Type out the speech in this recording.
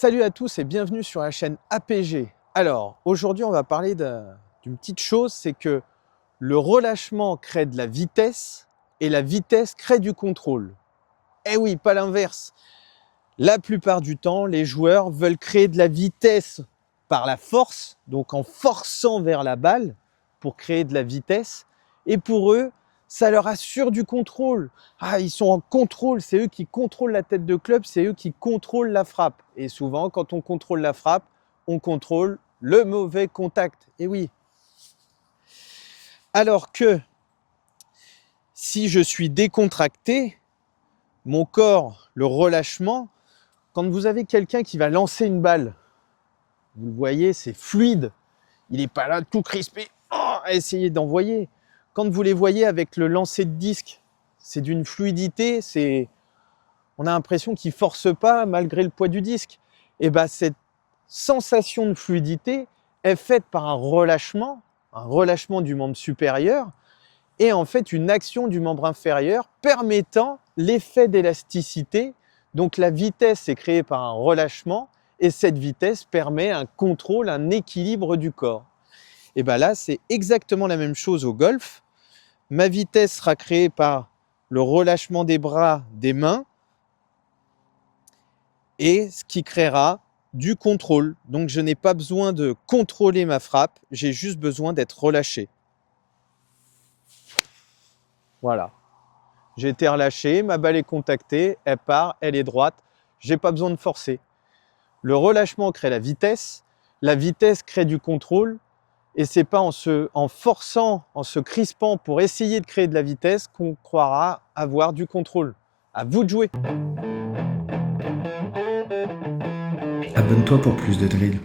Salut à tous et bienvenue sur la chaîne APG. Alors, aujourd'hui, on va parler d'une petite chose, c'est que le relâchement crée de la vitesse et la vitesse crée du contrôle. Eh oui, pas l'inverse. La plupart du temps, les joueurs veulent créer de la vitesse par la force, donc en forçant vers la balle pour créer de la vitesse. Et pour eux, ça leur assure du contrôle. Ah, ils sont en contrôle, c'est eux qui contrôlent la tête de club, c'est eux qui contrôlent la frappe. Et souvent, quand on contrôle la frappe, on contrôle le mauvais contact. Et oui. Alors que si je suis décontracté, mon corps, le relâchement, quand vous avez quelqu'un qui va lancer une balle, vous le voyez, c'est fluide. Il n'est pas là tout crispé à essayer d'envoyer. Quand vous les voyez avec le lancer de disque, c'est d'une fluidité, on a l'impression qu'il ne force pas malgré le poids du disque. Et bien cette sensation de fluidité est faite par un relâchement du membre supérieur et en fait une action du membre inférieur permettant l'effet d'élasticité. Donc la vitesse est créée par un relâchement et cette vitesse permet un contrôle, un équilibre du corps. Et bien là, c'est exactement la même chose au golf. Ma vitesse sera créée par le relâchement des bras, des mains, et ce qui créera du contrôle. Donc je n'ai pas besoin de contrôler ma frappe, j'ai juste besoin d'être relâché. Voilà. J'ai été relâché, ma balle est contactée, elle part, elle est droite, j'ai pas besoin de forcer. Le relâchement crée la vitesse crée du contrôle, et c'est pas en forçant, en se crispant pour essayer de créer de la vitesse qu'on croira avoir du contrôle. À vous de jouer. Abonne-toi pour plus de drill.